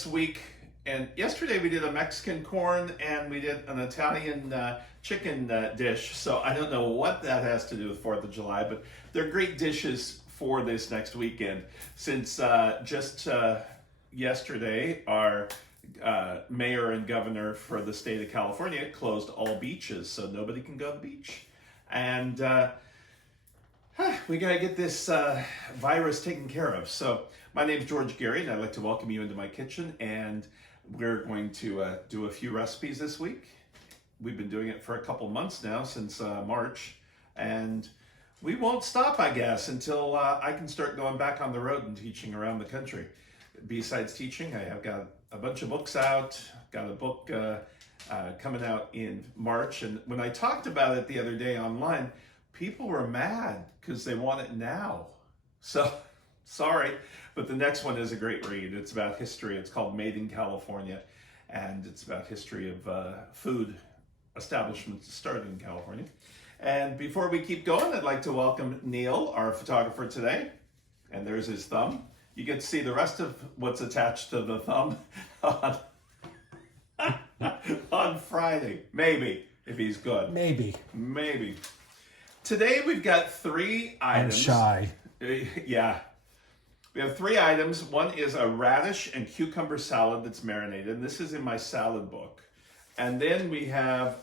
President's Week, and yesterday we did a Mexican corn and we did an Italian chicken dish. So I don't know what that has to do with 4th of July, but they're great dishes for this next weekend. Since just yesterday, our mayor and governor for the state of California closed all beaches, so nobody can go to the beach. And we got to get this virus taken care of. So my name's George Gary, and I'd like to welcome you into my kitchen. And we're going to do a few recipes this week. We've been doing it for a couple months now, since March. And we won't stop, I guess, until I can start going back on the road and teaching around the country. Besides teaching, I have got a bunch of books out. Got a book coming out in March. And when I talked about it the other day online, people were mad because they want it now. So, sorry, but the next one is a great read. It's about history. It's called Made in California, and it's about history of food establishments that started in California. And before we keep going, I'd like to welcome Neil, our photographer today. And there's his thumb. You get to see the rest of what's attached to the thumb on Friday. Maybe, if he's good. Maybe. Today we've got 3 items. I'm shy. Yeah. We have 3 items. One is a radish and cucumber salad that's marinated. And this is in my salad book. And then we have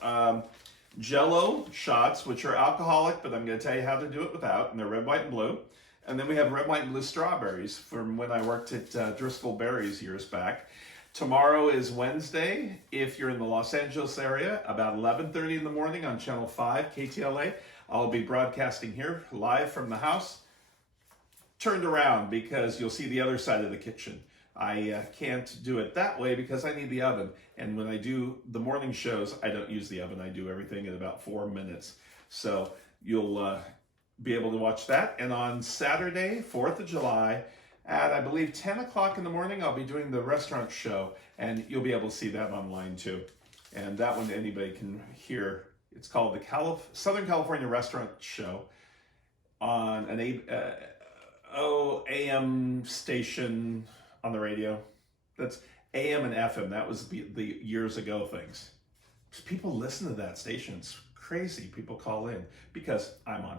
Jell-O shots, which are alcoholic, but I'm going to tell you how to do it without. And they're red, white, and blue. And then we have red, white, and blue strawberries from when I worked at Driscoll Berries years back. Tomorrow is Wednesday. If you're in the Los Angeles area, about 11:30 in the morning on Channel 5, KTLA, I'll be broadcasting here live from the house, turned around because you'll see the other side of the kitchen. I can't do it that way because I need the oven. And when I do the morning shows, I don't use the oven. I do everything in about 4 minutes. So you'll be able to watch that. And on Saturday, 4th of July, at I believe 10 o'clock in the morning, I'll be doing the restaurant show. And you'll be able to see that online too. And that one anybody can hear. It's called the Southern California Restaurant Show on an AM station on the radio. That's AM and FM. That was the years ago things. People listen to that station. It's crazy. People call in because I'm on.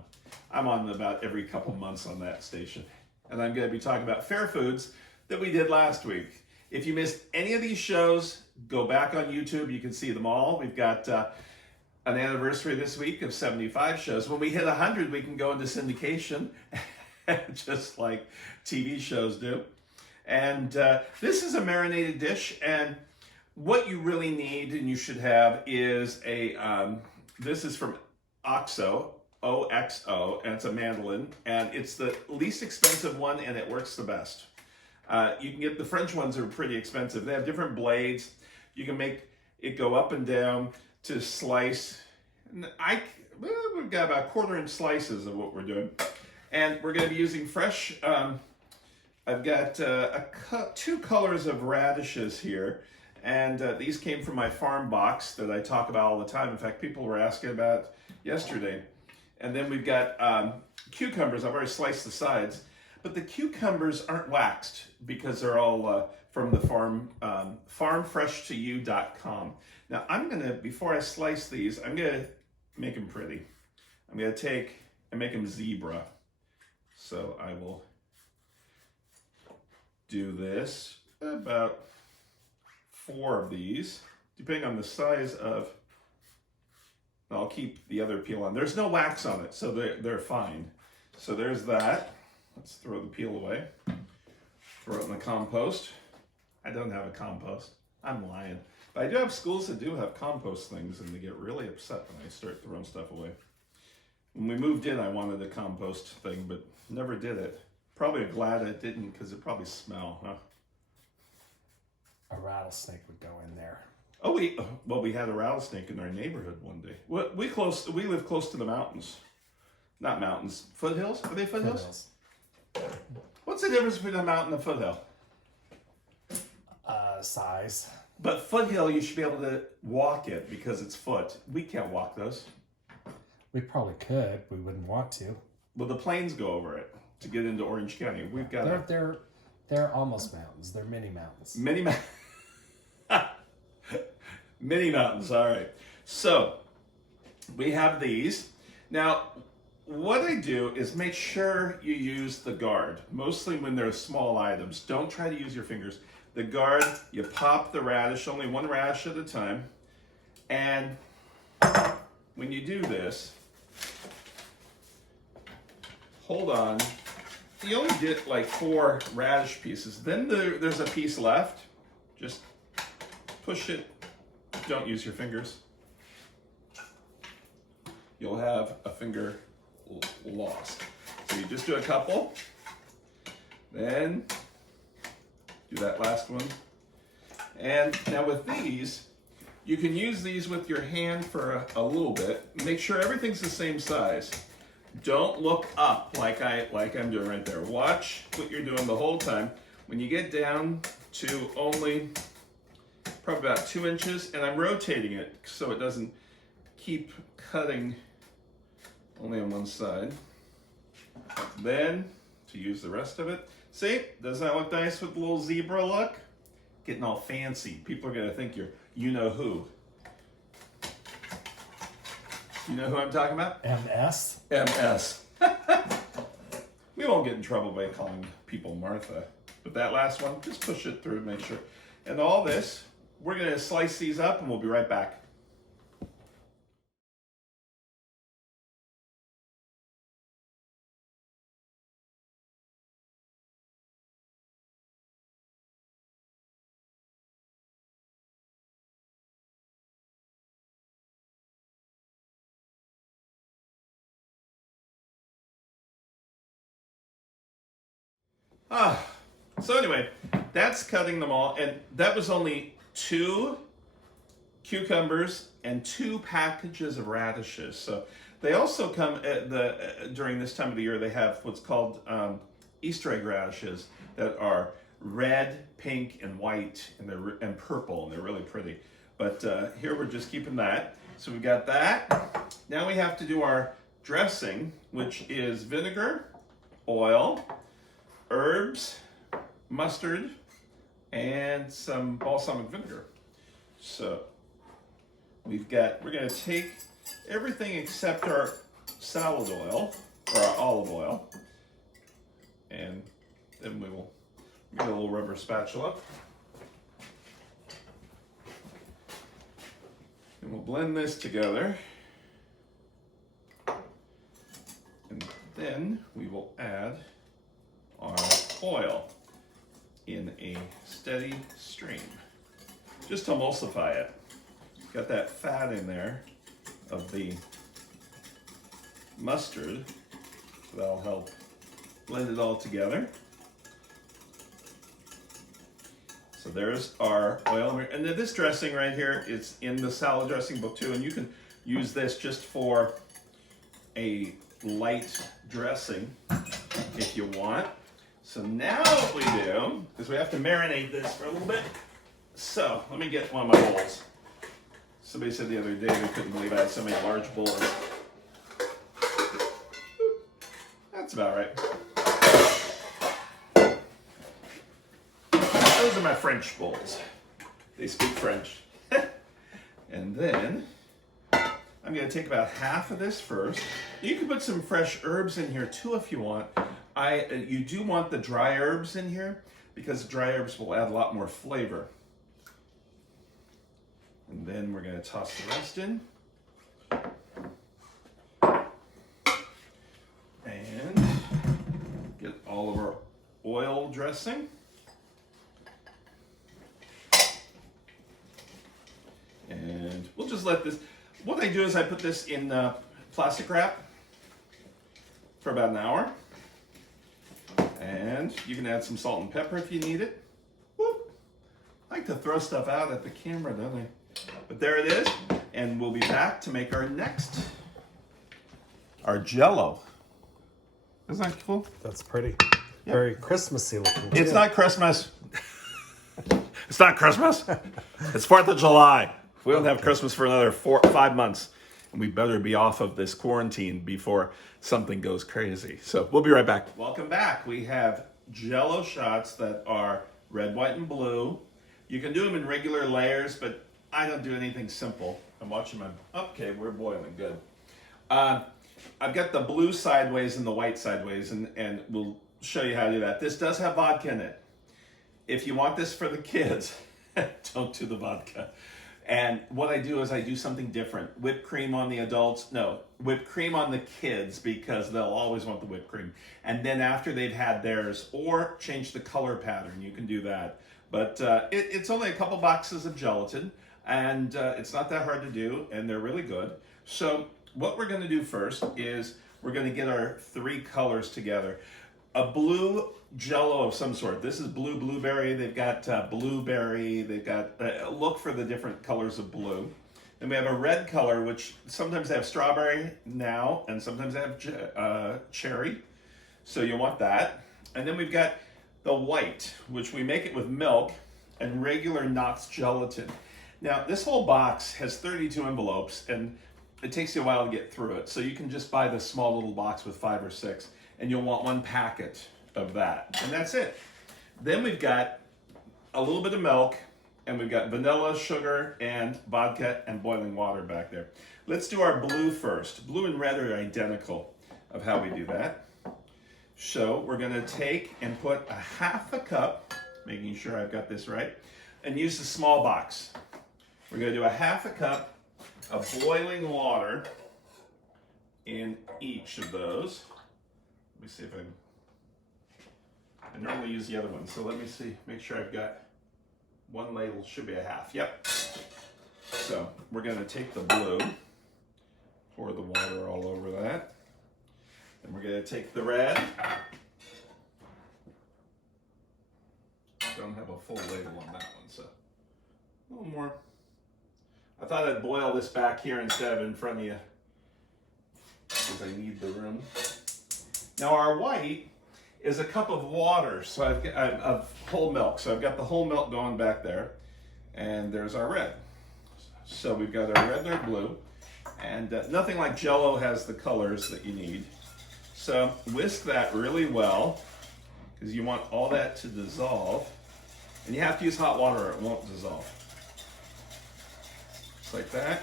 I'm on about every couple months on that station. And I'm going to be talking about fair foods that we did last week. If you missed any of these shows, go back on YouTube. You can see them all. We've got an anniversary this week of 75 shows. When we hit 100, we can go into syndication, just like TV shows do. And this is a marinated dish, and what you really need and you should have is this is from OXO, OXO, and it's a mandolin, and it's the least expensive one, and it works the best. You can get the French ones are pretty expensive. They have different blades. You can make it go up and down to slice. We've got about 1/4-inch slices of what we're doing. And we're going to be using fresh, I've got 2 colors of radishes here. And these came from my farm box that I talk about all the time. In fact, people were asking about yesterday. And then we've got cucumbers. I've already sliced the sides. But the cucumbers aren't waxed because they're all from the farm, farmfreshtoyou.com. Now, I'm going to, before I slice these, I'm going to make them pretty. I'm going to take and make them zebra. So I will do this, about 4 of these, depending on the size of, I'll keep the other peel on. There's no wax on it, so they're fine. So there's that. Let's throw the peel away. Throw it in the compost. I don't have a compost. I'm lying. But I do have schools that do have compost things, and they get really upset when I start throwing stuff away. When we moved in, I wanted a compost thing, but never did it. Probably glad I didn't, because it probably smell, huh? A rattlesnake would go in there. Oh, we had a rattlesnake in our neighborhood one day. We live close to the mountains. Not mountains. Foothills? Are they foothills? What's the difference between a mountain and a foothill? Size. But foothill, you should be able to walk it because it's foot. We can't walk those. We probably could. We wouldn't want to. Well, the planes go over it to get into Orange County. We've got They're They're almost mountains. They're mini mountains. Mini mountains, all right. So, we have these. Now, what I do is make sure you use the guard, mostly when they're small items. Don't try to use your fingers. The guard, you pop the radish, only one radish at a time. And when you do this, hold on. You only get like 4 radish pieces. Then there's a piece left. Just push it. Don't use your fingers. You'll have a finger lost. So you just do a couple. Then do that last one. And now with these, you can use these with your hand for a little bit. Make sure everything's the same size. Don't look up like I'm doing right there. Watch what you're doing the whole time. When you get down to only probably about 2 inches, and I'm rotating it so it doesn't keep cutting only on one side. Then to use the rest of it. See, doesn't that look nice with the little zebra look? Getting all fancy. People are gonna think you're you know who. You know who I'm talking about? MS? MS. We won't get in trouble by calling people Martha. But that last one, just push it through, make sure. And all this, we're gonna slice these up and we'll be right back. So anyway, that's cutting them all, and that was only 2 cucumbers and 2 packages of radishes. So they also come at during this time of the year. They have what's called Easter egg radishes that are red, pink, and white, and purple, and they're really pretty. But here we're just keeping that. So we got that. Now we have to do our dressing, which is vinegar, oil, herbs, mustard, and some balsamic vinegar. So we're gonna take everything except our salad oil, or our olive oil, and then we will get a little rubber spatula. And we'll blend this together. And then we will add our oil in a steady stream, just to emulsify it. Got that fat in there of the mustard, so that'll help blend it all together. So there's our oil, and then this dressing right here is in the salad dressing book too, and you can use this just for a light dressing if you want. So now what we do is we have to marinate this for a little bit. So let me get one of my bowls. Somebody said the other day they couldn't believe I had so many large bowls. That's about right. Those are my French bowls. They speak French. And then I'm going to take about half of this first. You can put some fresh herbs in here too if you want. You do want the dry herbs in here because dry herbs will add a lot more flavor. And then we're going to toss the rest in. And get all of our oil dressing. And we'll just let this, what I do is I put this in plastic wrap for about an hour. And you can add some salt and pepper if you need it. Whoop. I like to throw stuff out at the camera, don't I? But there it is. And we'll be back to make our next, our Jell-O. Isn't that cool? That's pretty. Yep. Very Christmassy looking. It's not Christmas. It's not Christmas. It's 4th of July. We don't have Christmas for another 5 months. And we better be off of this quarantine before something goes crazy. So we'll be right back. Welcome back. We have Jell-O shots that are red, white, and blue. You can do them in regular layers, but I don't do anything simple. I'm watching my, okay, we're boiling, good. I've got the blue sideways and the white sideways, and we'll show you how to do that. This does have vodka in it. If you want this for the kids, don't do the vodka. And what I do is I do something different. Whipped cream on the adults, no, whipped cream on the kids because they'll always want the whipped cream. And then after they've had theirs, or change the color pattern, you can do that. But it's only a couple boxes of gelatin, and it's not that hard to do, and they're really good. So what we're gonna do first is we're gonna get our 3 colors together. A blue Jell-O of some sort. This is blue blueberry. They've got blueberry. They've got, look for the different colors of blue. Then we have a red color, which sometimes they have strawberry now, and sometimes they have cherry. So you want that. And then we've got the white, which we make it with milk and regular Knox gelatin. Now, this whole box has 32 envelopes, and it takes you a while to get through it. So you can just buy this small little box with 5 or 6, and you'll want 1 packet of that. And that's it. Then we've got a little bit of milk, and we've got vanilla, sugar, and vodka and boiling water back there. Let's do our blue first. Blue and red are identical of how we do that. So we're gonna take and put a 1/2 cup, making sure I've got this right, and use the small box. We're gonna do a 1/2 cup of boiling water in each of those. Let me see if I normally use the other one, so let me see, make sure I've got 1 ladle, should be a 1/2, yep. So we're gonna take the blue, pour the water all over that. Then we're gonna take the red. Don't have a full ladle on that one, so a little more. I thought I'd boil this back here instead of in front of you, because I need the room. Now our white is a cup of water, so I've got of whole milk. So I've got the whole milk going back there, and there's our red. So we've got our red and our blue, and nothing like Jell-O has the colors that you need. So whisk that really well, because you want all that to dissolve, and you have to use hot water or it won't dissolve. Just like that.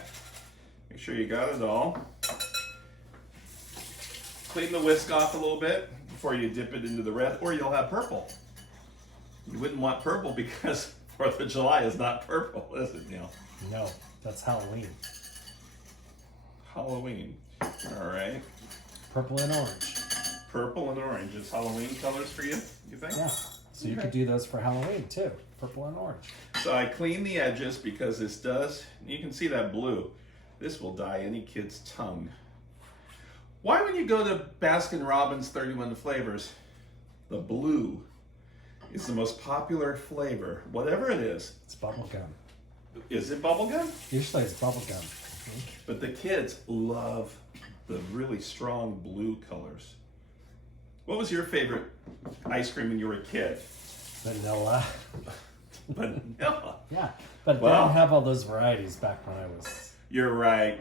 Make sure you got it all. Clean the whisk off a little bit before you dip it into the red, or you'll have purple. You wouldn't want purple because 4th of July is not purple, is it, Neil? No, that's Halloween. Halloween. All right. Purple and orange. Purple and orange is Halloween colors for you, you think? Yeah. So you could do those for Halloween too. Purple and orange. So I clean the edges because this does, you can see that blue. This will dye any kid's tongue. Why when you go to Baskin Robbins 31 flavors, the blue is the most popular flavor, whatever it is. It's bubble gum. Is it bubblegum? Usually it's bubble gum. But the kids love the really strong blue colors. What was your favorite ice cream when you were a kid? Vanilla. Vanilla. Yeah, but they Wow. didn't have all those varieties back when I was. You're right.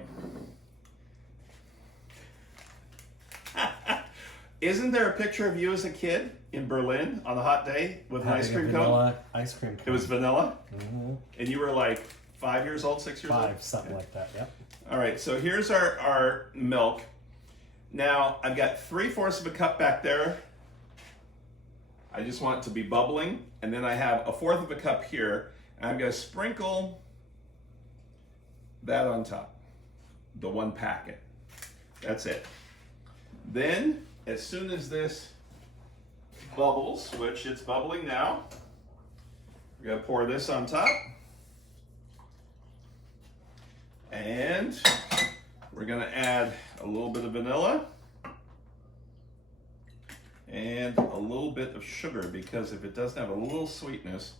Isn't there a picture of you as a kid in Berlin on a hot day with an ice having a cream cone? vanilla ice cream cone. It was vanilla? Mhm. And you were like 5 years old, 6 years old? 5, something like that. Yep. All right, so here's our milk. Now, I've got 3/4 of a cup back there. I just want it to be bubbling. And then I have 1/4 of a cup here. And I'm gonna sprinkle that on top, the 1 packet. That's it. Then, as soon as this bubbles, which it's bubbling now, we're gonna pour this on top. And we're gonna add a little bit of vanilla and a little bit of sugar, because if it doesn't have a little sweetness,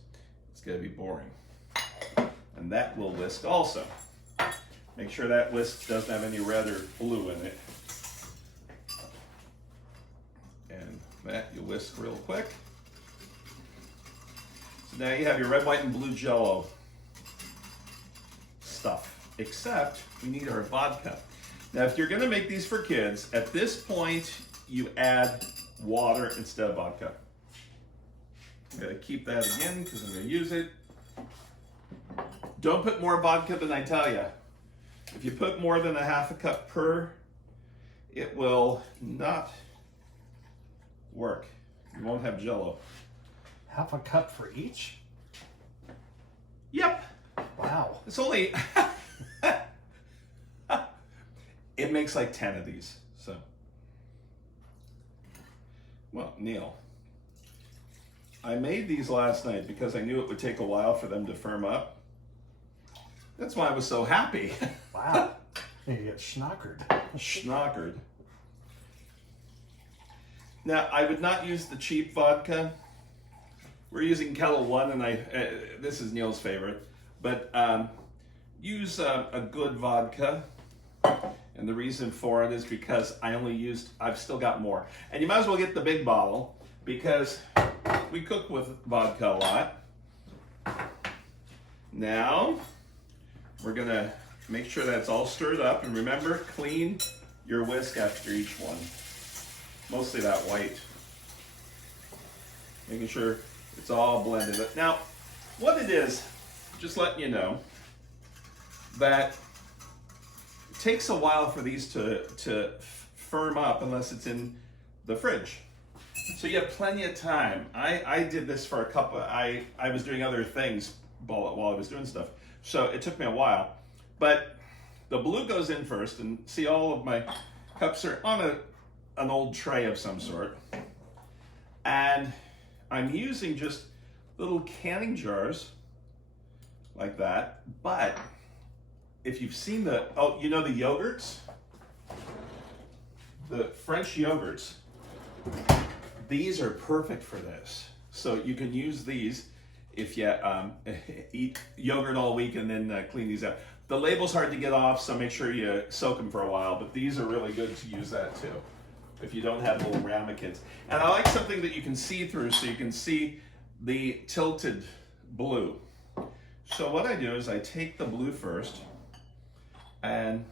it's gonna be boring. And that will whisk also. Make sure that whisk doesn't have any red or blue in it. And that you whisk real quick. So now you have your red, white, and blue Jell-O stuff. Except we need our vodka. Now, if you're gonna make these for kids, at this point, you add water instead of vodka. I'm gonna keep that again because I'm gonna use it. Don't put more vodka than I tell you. If you put more than a half a cup per, it will not work. You won't have Jell-O. Half a cup for each? Yep. Wow. It's only, it makes like 10 of these, so. Well, Neil, I made these last night because I knew it would take a while for them to firm up. That's why I was so happy. Wow. You get schnockered. Schnockered. Now, I would not use the cheap vodka. We're using Kettle One, and this is Neil's favorite. But use a good vodka. And the reason for it is because I've still got more. And you might as well get the big bottle because we cook with vodka a lot. Now, we're gonna make sure that's all stirred up. And remember, clean your whisk after each one. Mostly that white. Making sure it's all blended up. Now, what it is, just letting you know, that it takes a while for these to firm up unless it's in the fridge. So you have plenty of time. I did this for a couple, I was doing other things while I was doing stuff. So it took me a while. But the blue goes in first, and see all of my cups are on an old tray of some sort. And I'm using just little canning jars like that. But if you've seen the yogurts? The French yogurts. These are perfect for this. So you can use these if you eat yogurt all week and then clean these out. The label's hard to get off, so make sure you soak them for a while, but these are really good to use that too, if you don't have little ramekins. And I like something that you can see through, so you can see the tilted blue. So what I do is I take the blue first, and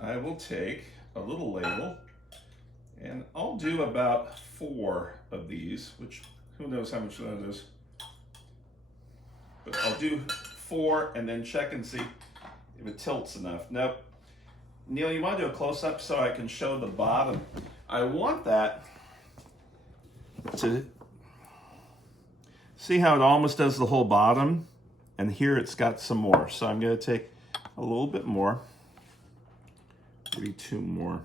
I will take a little label, and I'll do about 4 of these, which who knows how much that is. But I'll do 4 and then check and see if it tilts enough. Nope. Neil, you want to do a close-up so I can show the bottom? I want that to see how it almost does the whole bottom, and here it's got some more. So I'm going to take a little bit more, maybe 2 more.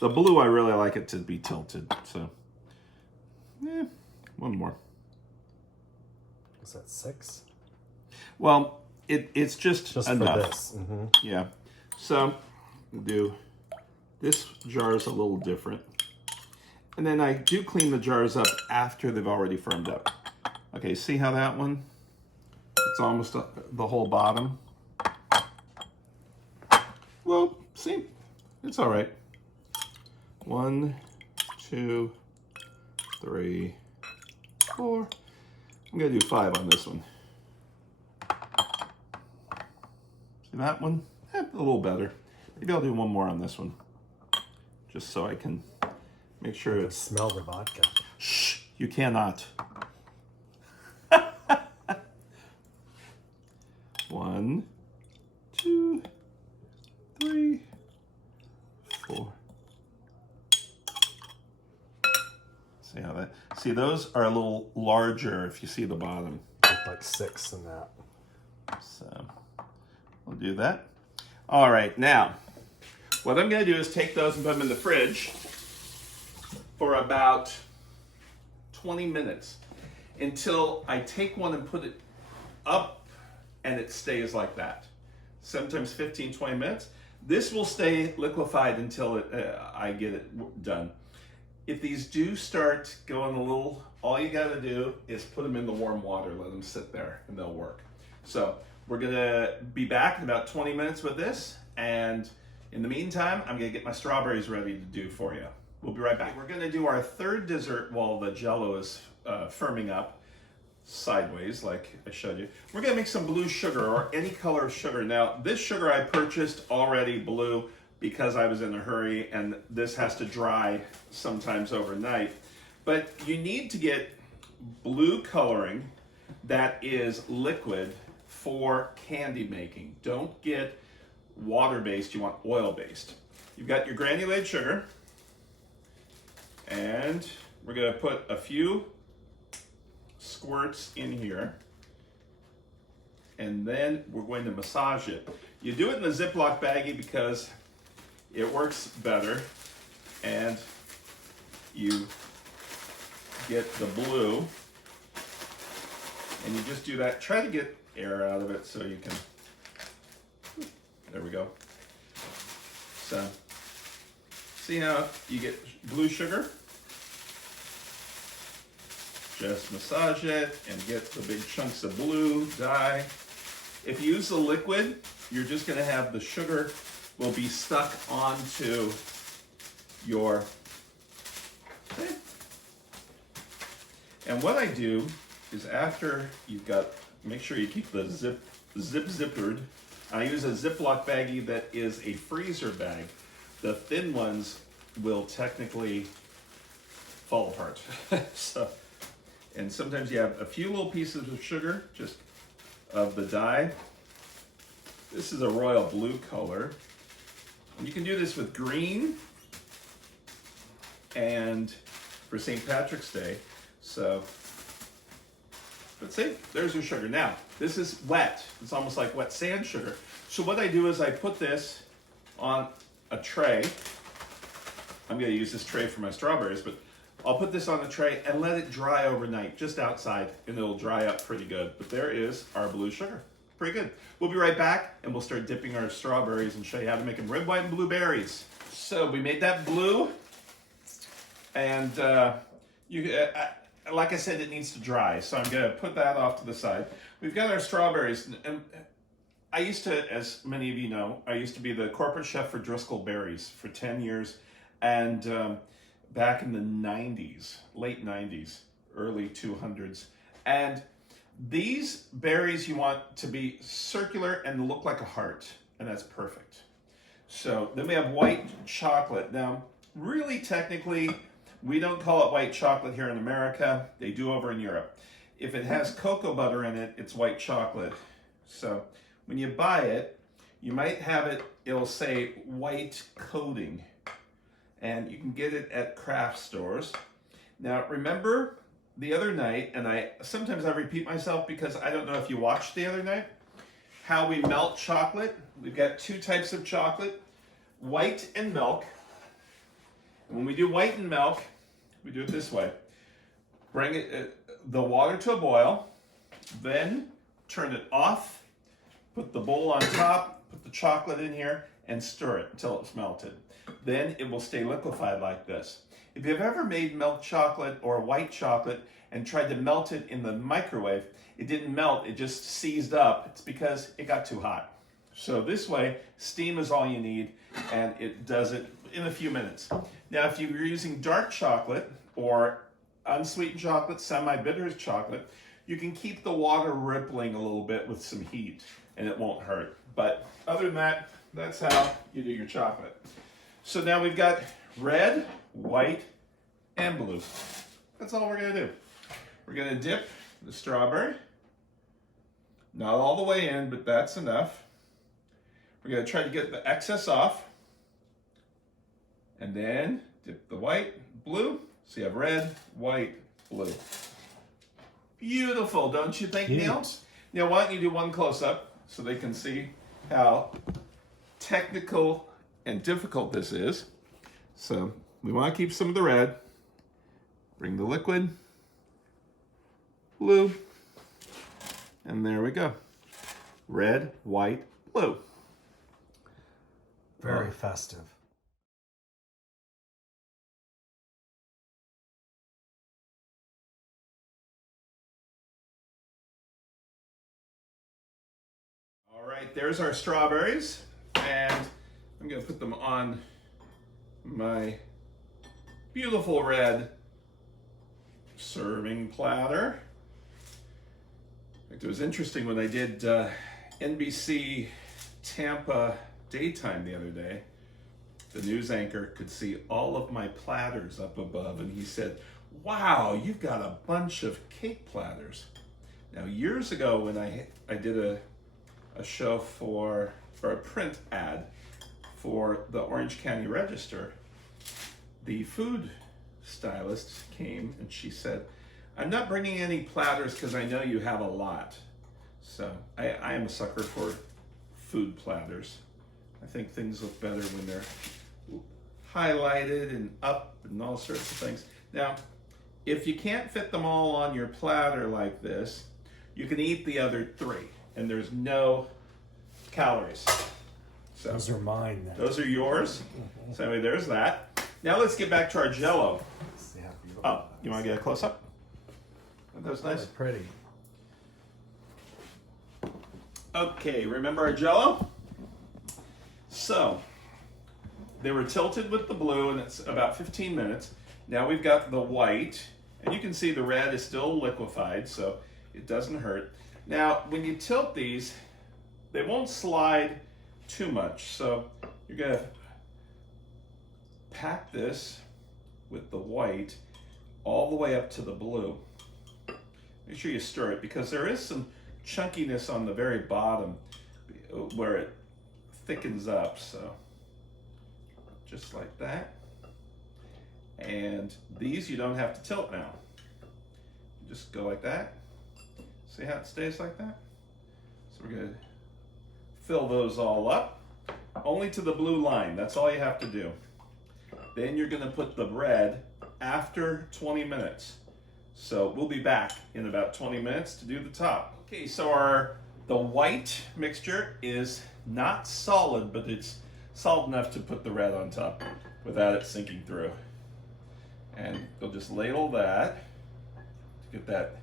The blue, I really like it to be tilted, so 1 more. Is that 6? Well, it's just enough. For this. Mm-hmm. Yeah. So we'll do this jar is a little different. And then I do clean the jars up after they've already firmed up. Okay, see how that one? It's almost the whole bottom. Well, see, it's all right. 1, 2, 3, 4. I'm gonna do 5 on this one. See that one? A little better. Maybe I'll do 1 more on this one, just so I can make sure it's. Smell the vodka. Shh! You cannot. 1, 2, 3, 4. See how that? See, those are a little larger if you see the bottom. Like 6 in that. So we'll do that. All right, now what I'm going to do is take those and put them in the fridge for about 20 minutes until I take one and put it up and it stays like that. Sometimes 15, 20 minutes. This will stay liquefied until I get it done. If these do start going a little, all you got to do is put them in the warm water, let them sit there, and they'll work. So we're going to be back in about 20 minutes with this, and in the meantime, I'm going to get my strawberries ready to do for you. We'll be right back. We're going to do our third dessert while the Jell-O is firming up sideways, like I showed you. We're going to make some blue sugar, or any color of sugar. Now, this sugar I purchased already blue because I was in a hurry, and this has to dry sometimes overnight. But you need to get blue coloring that is liquid for candy making. Don't get water-based, you want oil-based. You've got your granulated sugar, and we're gonna put a few squirts in here, and then we're going to massage it. You do it in a Ziploc baggie because it works better, and you get the blue, and you just do that. Try to get air out of it so you can, there we go. So, see how you get blue sugar? Just massage it and get the big chunks of blue dye. If you use the liquid, you're just gonna have the sugar will be stuck onto your thing. And what I do is after you've got, make sure you keep the zippered. I use a Ziploc baggie that is a freezer bag. The thin ones will technically fall apart. So, and sometimes you have a few little pieces of sugar, just of the dye. This is a royal blue color. And you can do this with green and for St. Patrick's Day. So, but see, there's your sugar. Now, this is wet. It's almost like wet sand sugar. So what I do is I put this on a tray. I'm gonna use this tray for my strawberries, but I'll put this on the tray and let it dry overnight, just outside, and it'll dry up pretty good. But there is our blue sugar. Pretty good. We'll be right back, and we'll start dipping our strawberries and show you how to make them red, white, and blueberries. So we made that blue, and like I said, it needs to dry, so I'm gonna put that off to the side. We've got our strawberries, and I used to, as many of you know, I used to be the corporate chef for Driscoll Berries for 10 years, and back in the 90s, late 90s, early 200s, and these berries you want to be circular and look like a heart, and that's perfect. So then we have white chocolate. Now, really technically, we don't call it white chocolate here in America. They do over in Europe. If it has cocoa butter in it, it's white chocolate. So when you buy it, you might have it, it'll say white coating. And you can get it at craft stores. Now remember the other night, and sometimes I repeat myself because I don't know if you watched the other night, how we melt chocolate. We've got two types of chocolate, white and milk. And when we do white and milk, we do it this way. Bring the water to a boil, then turn it off, put the bowl on top, put the chocolate in here, and stir it until it's melted. Then it will stay liquefied like this. If you've ever made milk chocolate or white chocolate and tried to melt it in the microwave, it didn't melt, it just seized up. It's because it got too hot. So this way, steam is all you need, and it does it in a few minutes. Now, if you're using dark chocolate or unsweetened chocolate, semi-bitter chocolate, you can keep the water rippling a little bit with some heat, and it won't hurt. But other than that, that's how you do your chocolate. So now we've got red, white, and blue. That's all we're gonna do. We're gonna dip the strawberry. Not all the way in, but that's enough. We're gonna try to get the excess off. And then dip the white, blue. So you have red, white, blue. Beautiful, don't you think, Neil? Now why don't you do one close-up so they can see how technical and difficult this is. So we want to keep some of the red. Bring the liquid, blue, and there we go. Red, white, blue. Very festive. All right, there's our strawberries, and I'm gonna put them on my beautiful red serving platter. In fact, it was interesting when I did NBC Tampa daytime the other day. The news anchor could see all of my platters up above, and he said, Wow, you've got a bunch of cake platters. Now, years ago when I did a show for a print ad for the Orange County Register, the food stylist came and she said, I'm not bringing any platters because I know you have a lot. So I am a sucker for food platters. I think things look better when they're highlighted and up and all sorts of things. Now, if you can't fit them all on your platter like this, you can eat the other 3 and there's no calories. So Those are mine then. those are yours. So anyway, there's that. Now let's get back to our Jell-O. Oh, you want to get a close up? That was nice. Pretty. Okay, remember our Jell-O? So, they were tilted with the blue and it's about 15 minutes. Now we've got the white, and you can see the red is still liquefied, so it doesn't hurt. Now, when you tilt these, they won't slide too much. So, you're gonna pack this with the white all the way up to the blue. Make sure you stir it because there is some chunkiness on the very bottom where it thickens up, so just like that. And these you don't have to tilt now. You just go like that. See how it stays like that? So we're gonna fill those all up, only to the blue line. That's all you have to do. Then you're gonna put the red after 20 minutes. So we'll be back in about 20 minutes to do the top. Okay, so the white mixture is not solid, but it's solid enough to put the red on top without it sinking through. And you'll just ladle that to get that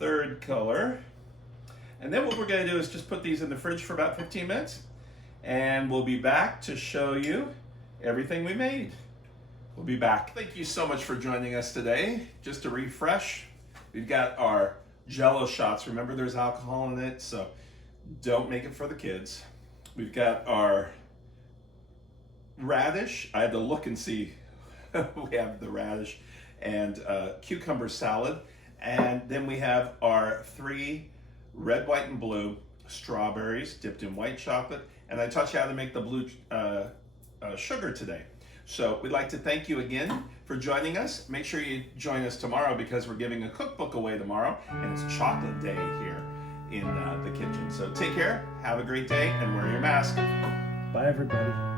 third color. And then what we're gonna do is just put these in the fridge for about 15 minutes, and we'll be back to show you everything we made. We'll be back. Thank you so much for joining us today. Just to refresh, we've got our Jell-O shots. Remember, there's alcohol in it, so don't make it for the kids. We've got our radish. I had to look and see. We have the radish and cucumber salad. And then we have our 3 red, white, and blue strawberries dipped in white chocolate. And I taught you how to make the blue sugar today. So we'd like to thank you again for joining us. Make sure you join us tomorrow because we're giving a cookbook away tomorrow, and it's chocolate day here in the kitchen. So take care, have a great day, and wear your mask. Bye, everybody.